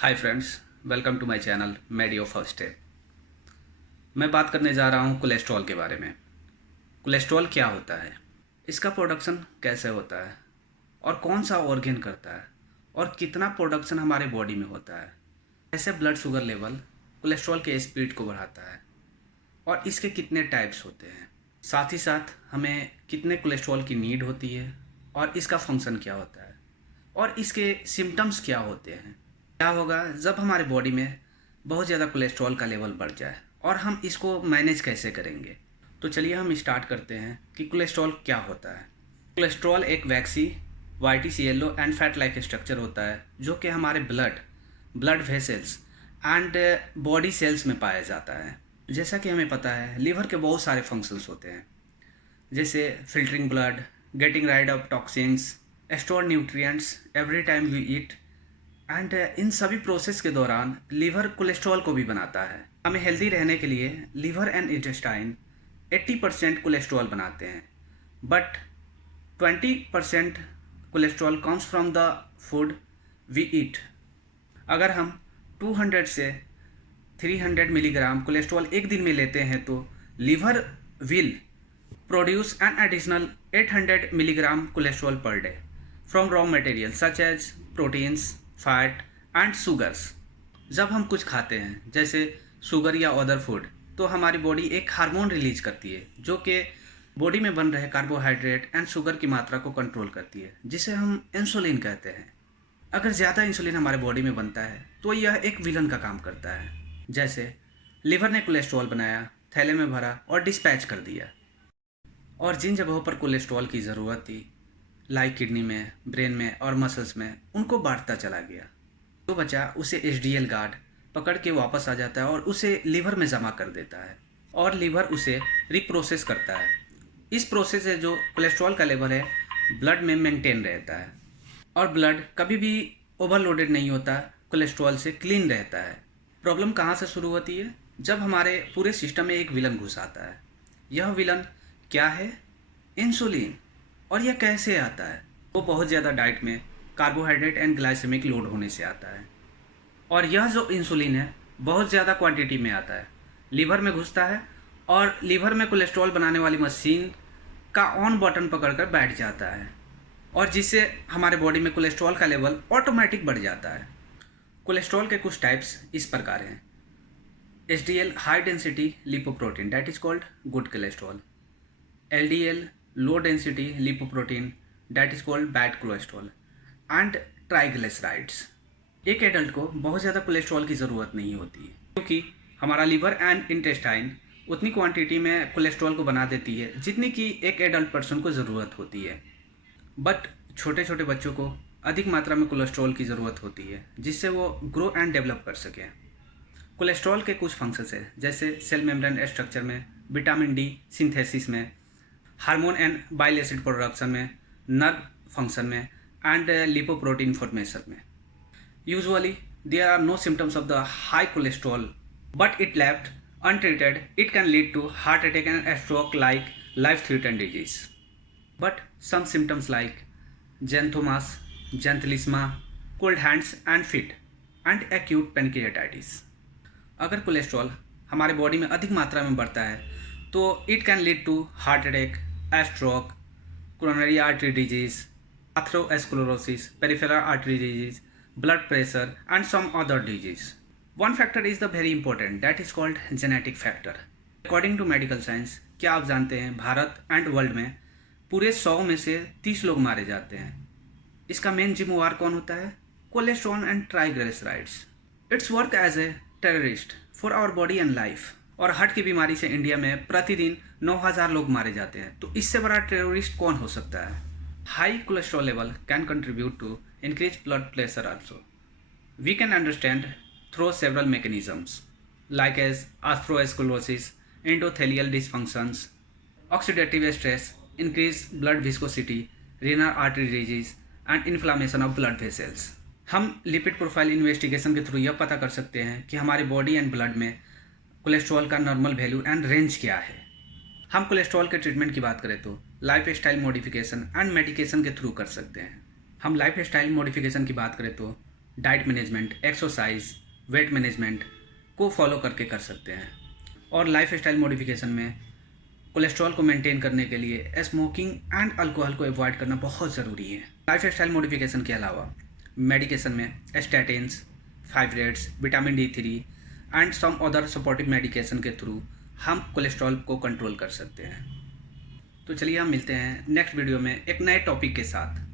Hi friends, welcome to my channel मेडियो first step. मैं बात करने जा रहा हूँ कोलेस्ट्रॉल के बारे में। कोलेस्ट्रॉल क्या होता है, इसका प्रोडक्शन कैसे होता है और कौन सा ऑर्गन करता है और कितना प्रोडक्शन हमारे बॉडी में होता है, कैसे ब्लड शुगर लेवल कोलेस्ट्रॉल के स्पीड को बढ़ाता है और इसके कितने टाइप्स होते हैं। साथ ही साथ हमें कितने कोलेस्ट्रॉल की नीड होती है और इसका फंक्शन क्या होता है और इसके सिम्टम्स क्या होते हैं। क्या होगा जब हमारे बॉडी में बहुत ज़्यादा कोलेस्ट्रॉल का लेवल बढ़ जाए और हम इसको मैनेज कैसे करेंगे। तो चलिए हम स्टार्ट करते हैं कि कोलेस्ट्रॉल क्या होता है। कोलेस्ट्रॉल एक वैक्सी YTCLO and fat like structure होता है जो कि हमारे blood vessels and body cells में पाया जाता है। जैसा कि हमें पता है लीवर के बहुत सारे फंक्शंस होते हैं, जैसे filtering blood, getting rid of toxins, store nutrients every time we eat and इन सभी प्रोसेस के दौरान लीवर कोलेस्ट्रॉल को भी बनाता है। हमें हेल्दी रहने के लिए लीवर एंड इंटेस्टाइन 80% कोलेस्ट्रॉल बनाते हैं, but 20% cholesterol comes from the food we eat. अगर हम 200 से 300 मिलीग्राम कोलेस्ट्रॉल एक दिन में लेते हैं तो liver will produce an additional 800 milligram cholesterol per day from raw material such as proteins, fat and sugars. जब हम कुछ खाते हैं जैसे शुगर या अदर फूड तो हमारी बॉडी एक हार्मोन रिलीज करती है जो कि बॉडी में बन रहे कार्बोहाइड्रेट एंड शुगर की मात्रा को कंट्रोल करती है, जिसे हम इंसुलिन कहते हैं। अगर ज़्यादा इंसुलिन हमारे बॉडी में बनता है तो यह एक विलन का काम करता है। जैसे लिवर ने कोलेस्ट्रॉल बनाया, थैले में भरा और डिस्पैच कर दिया, और जिन जगहों पर कोलेस्ट्रॉल की ज़रूरत थी लाइक किडनी में, ब्रेन में और मसल्स में, उनको बांटता चला गया। जो बचा उसे HDL गार्ड पकड़ के वापस आ जाता है और उसे लीवर में जमा कर देता है और लीवर उसे रिप्रोसेस करता है। इस प्रोसेस से जो कोलेस्ट्रॉल का लेवल है ब्लड में मेंटेन रहता है और ब्लड कभी भी ओवरलोडेड नहीं होता, कोलेस्ट्रॉल से क्लीन रहता है। प्रॉब्लम कहाँ से शुरू होती है? जब हमारे पूरे सिस्टम में एक विलन घुस आता है। यह विलन क्या है? इंसुलिन। और यह कैसे आता है? वो बहुत ज़्यादा डाइट में कार्बोहाइड्रेट एंड ग्लाइसेमिक लोड होने से आता है। और यह जो इंसुलिन है बहुत ज़्यादा क्वांटिटी में आता है, लीवर में घुसता है और लीवर में कोलेस्ट्रॉल बनाने वाली मशीन का ऑन बटन पकड़कर बैठ जाता है, और जिससे हमारे बॉडी में कोलेस्ट्रॉल का लेवल ऑटोमेटिक बढ़ जाता है। कोलेस्ट्रॉल के कुछ टाइप्स इस प्रकार हैं। HDL high density lipoprotein that is called good cholesterol. LDL low density lipoprotein that is called bad cholesterol and triglycerides. एक एडल्ट को बहुत ज़्यादा कोलेस्ट्रॉल की ज़रूरत नहीं होती है क्योंकि हमारा लीवर एंड इंटेस्टाइन उतनी क्वांटिटी में कोलेस्ट्रॉल को बना देती है जितनी कि एक एडल्ट पर्सन को ज़रूरत होती है। बट छोटे छोटे बच्चों को अधिक मात्रा में कोलेस्ट्रॉल की ज़रूरत होती है जिससे वो ग्रो एंड डेवलप कर सकें। कोलेस्ट्रॉल के कुछ फंक्शंस हैं, जैसे सेल मेम्ब्रेन स्ट्रक्चर में, विटामिन D सिंथेसिस में, hormone and bile acid production में, नर्व फंक्शन में एंड लिपोप्रोटीन फॉर्मेशन में। Usually there are no symptoms of the high cholesterol, but it left untreated it can lead to heart attack and a stroke like life-threatening disease. But some symptoms like xanthomas, xanthelisma, cold hands and feet and acute pancreatitis. अगर cholesterol हमारे body में अधिक मात्रा में बढ़ता है तो it can lead to heart attack, stroke, coronary artery disease, atherosclerosis, peripheral artery disease, blood pressure and some other disease. One factor is the very important that is called genetic factor. According to medical science, क्या आप जानते हैं Bharat and world में पूरे 100 में से 30 लोग मारे जाते हैं। इसका मेन जिम्मेवार कौन होता है? Cholesterol and triglycerides. Its work as a terrorist for our body and life. और हार्ट की बीमारी से इंडिया में प्रतिदिन 9000 लोग मारे जाते हैं, तो इससे बड़ा टेररिस्ट कौन हो सकता है? High cholesterol level can contribute to increase blood pressure also. We can understand through several mechanisms like as atherosclerosis, endothelial dysfunctions, oxidative stress, increased blood viscosity, renal artery disease and inflammation of blood vessels. हम lipid profile investigation के through यह पता कर सकते हैं कि हमारे body and blood में कोलेस्ट्रॉल का नॉर्मल वैल्यू एंड रेंज क्या है। हम कोलेस्ट्रॉल के ट्रीटमेंट की बात करें तो life style modification and medication के थ्रू कर सकते हैं। हम लाइफ स्टाइल मॉडिफिकेशन की बात करें तो diet management, exercise, weight management को फॉलो करके कर सकते हैं। और लाइफ स्टाइल मॉडिफिकेशन में कोलेस्ट्रॉल को मेंटेन करने के लिए स्मोकिंग एंड अल्कोहल को अवॉइड करना बहुत ज़रूरी है। लाइफ स्टाइल मॉडिफिकेशन के अलावा मेडिकेशन में statins, fibrates, vitamin D3 and some other supportive medication के थ्रू हम कोलेस्ट्रॉल को कंट्रोल कर सकते हैं। तो चलिए हम मिलते हैं नेक्स्ट वीडियो में एक नए टॉपिक के साथ।